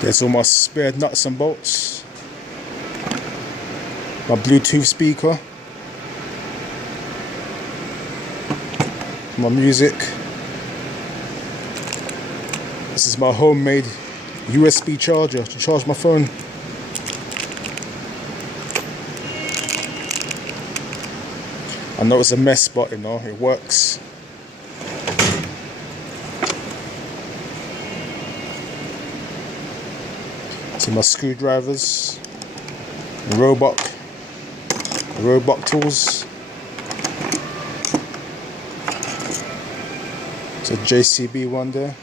There's all my spare nuts and bolts. My Bluetooth speaker. My music. This is my homemade USB charger to charge my phone. I know it's a mess, but you know, it works. See my screwdrivers, robot tools. It's a JCB one there.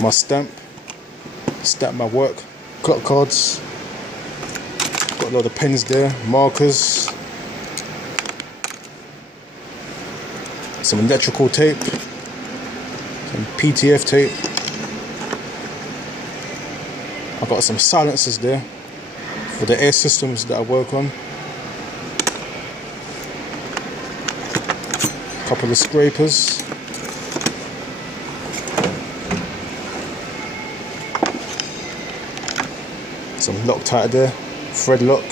My stamp my work, clock cards. Got a lot of pens there, markers. Some electrical tape, some PTF tape. I've got some silencers there for the air systems that I work on. A couple of scrapers. Some Loctite there, thread lock.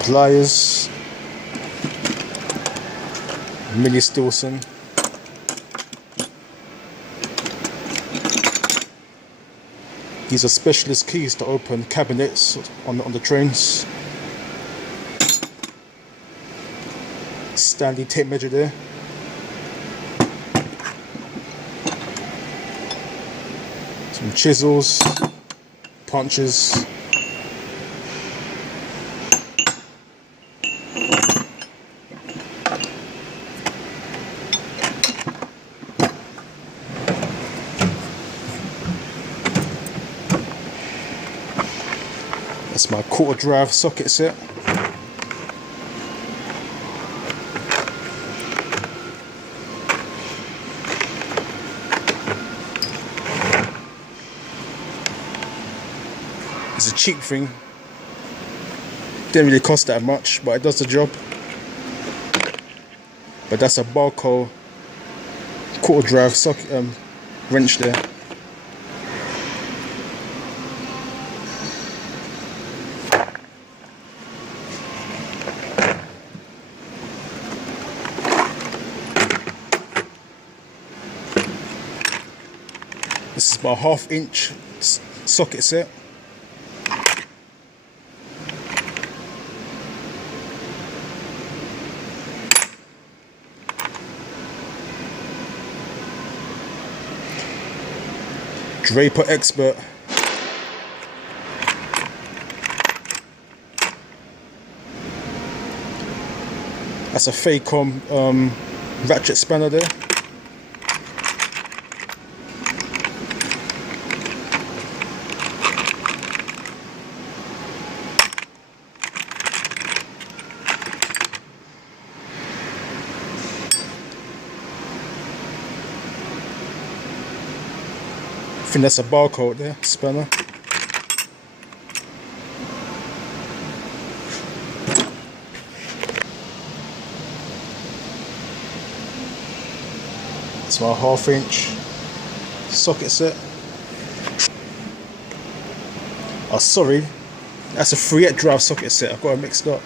Pliers, mini Stilson, these are specialist keys to open cabinets on the trains. Stanley tape measure there. Some chisels, punches. That's my quarter drive socket set. It's a cheap thing. Didn't really cost that much, but it does the job. But that's a Barco quarter drive socket wrench there. This is my 1/2 inch socket set. Draper Expert. That's a Faycom ratchet spanner there. I think that's a barcode there, spanner. It's my 1/2 inch socket set. Oh, sorry, that's a 3/8 drive socket set. I've got it mixed up.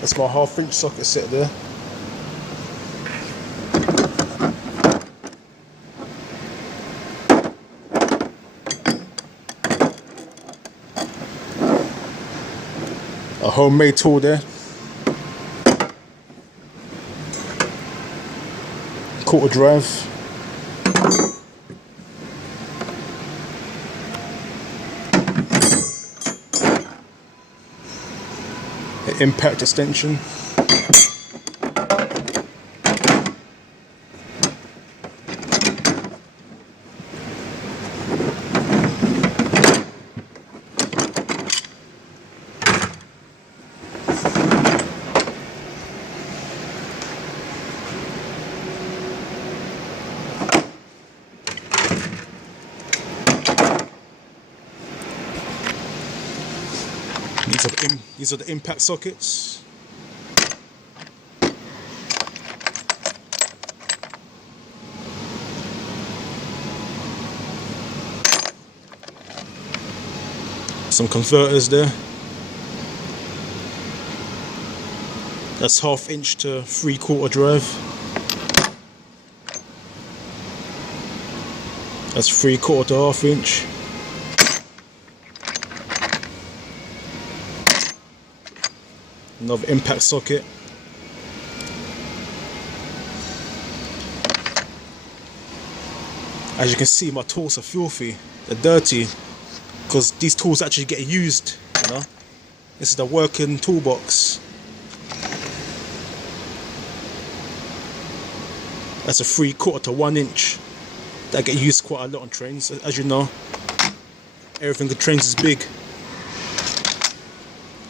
That's my 1/2 inch socket set there. A homemade tool there. Quarter drive. An impact extension. These are the impact sockets. Some converters there. That's 1/2 inch to 3/4 drive. That's 3/4 to 1/2 inch. Another impact socket. As you can see, my tools are filthy. They're dirty because these tools actually get used, you know. This is the working toolbox. That's a 3/4 to 1 inch. That get used quite a lot on trains. As you know, everything on trains is big.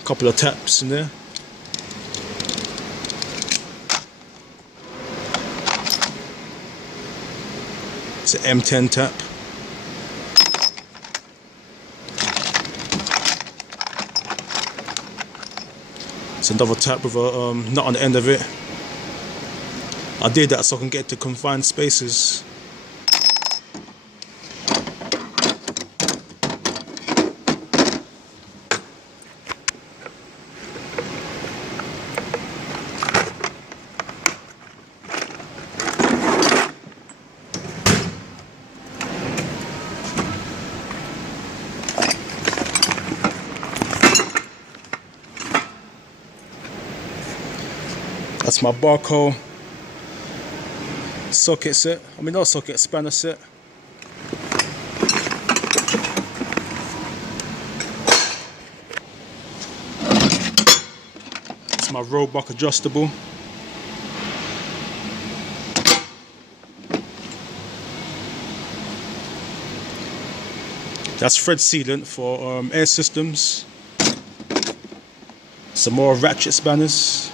A couple of taps in there. It's an M10 tap. It's another tap with a nut on the end of it. I did that so I can get to confined spaces. That's my barcode socket set. I mean, not socket, spanner set. It's my roebuck adjustable. That's thread sealant for air systems. Some more ratchet spanners.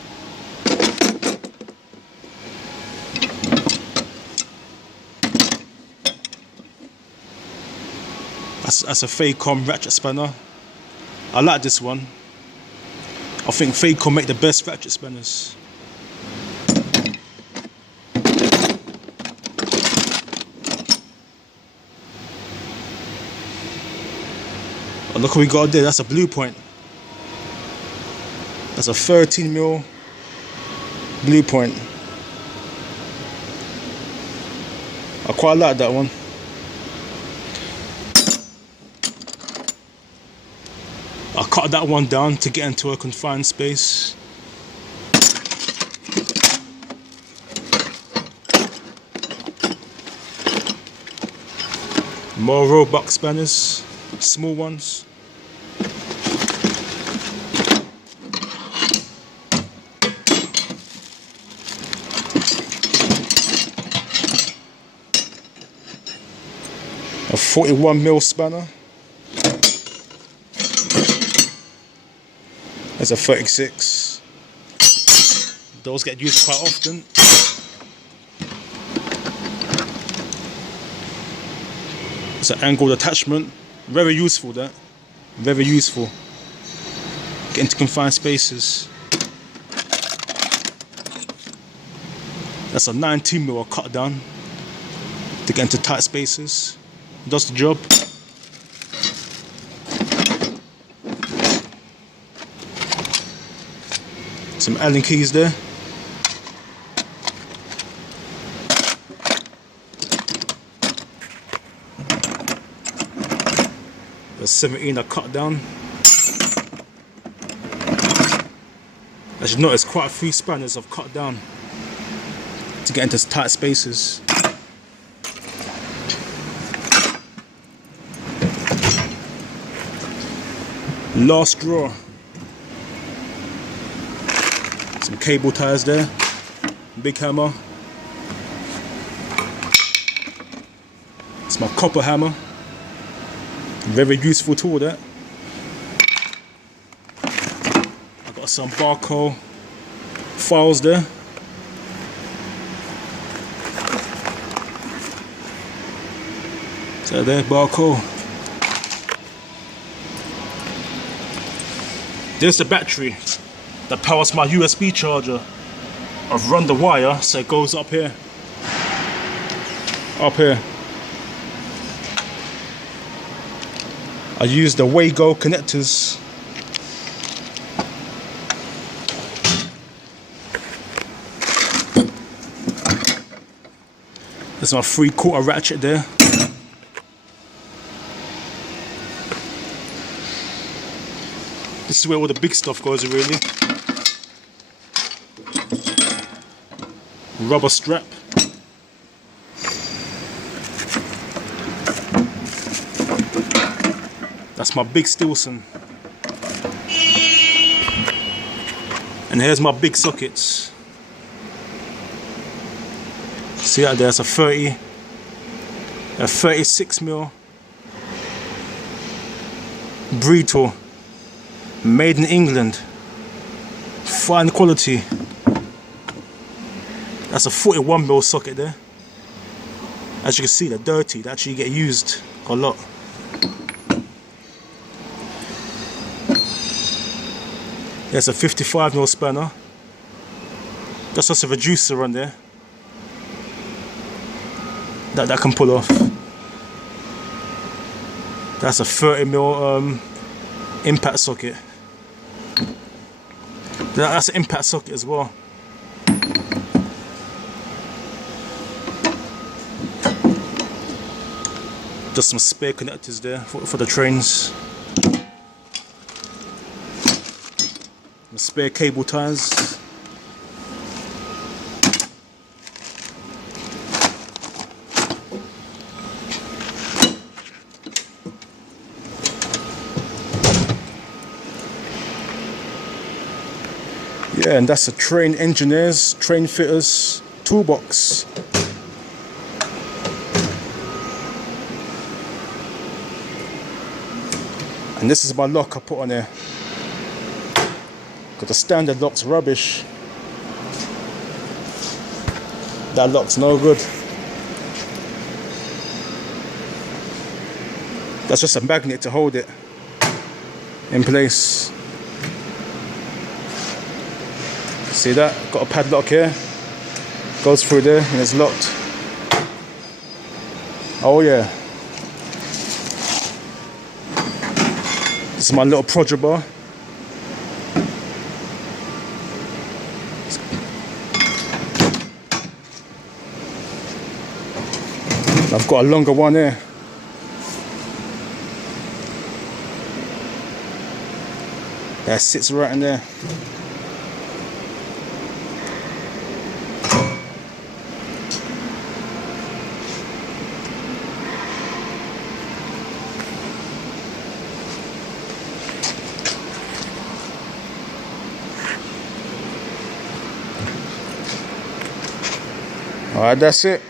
That's a Faycom ratchet spanner. I like this one. I think Faycom make the best ratchet spanners. Oh, look what we got there. That's a blue point. That's a 13mm blue point. I quite like that one. I cut that one down to get into a confined space. More roebuck spanners, small ones. A 41mm spanner. There's a 36. Those get used quite often. It's an angled attachment. Very useful, that. Very useful. Get into confined spaces. That's a 19mm cut down to get into tight spaces. Does the job. Some Allen keys there. There's 17 I cut down. As you notice, quite a few spanners I've cut down to get into tight spaces. Last drawer. Some cable ties there, big hammer. It's my copper hammer. Very useful tool, that. I got some barcode files there. So there, barcode. There's the battery that powers my USB charger. I've run the wire so it goes up here. Up here. I use the Wago connectors. There's my 3/4 ratchet there. This is where all the big stuff goes really. Rubber strap. That's my big Stilson. And here's my big sockets. See that there's a 36mm Brito, made in England, fine quality. That's a 41mm socket there. As you can see, they're dirty, they actually get used a lot. There's a 55mm spanner. That's just a reducer on there that can pull off. That's a 30mm impact socket. That's an impact socket as well. Just some spare connectors there for the trains. Some spare cable ties. Yeah, and that's a train engineers, train fitters toolbox. And this is my lock I put on there. Because the standard lock's rubbish. That lock's no good. That's just a magnet to hold it in place. See that? Got a padlock here. Goes through there and it's locked. Oh yeah. This is my little prodger bar. I've got a longer one here. That sits right in there. Alright, that's it.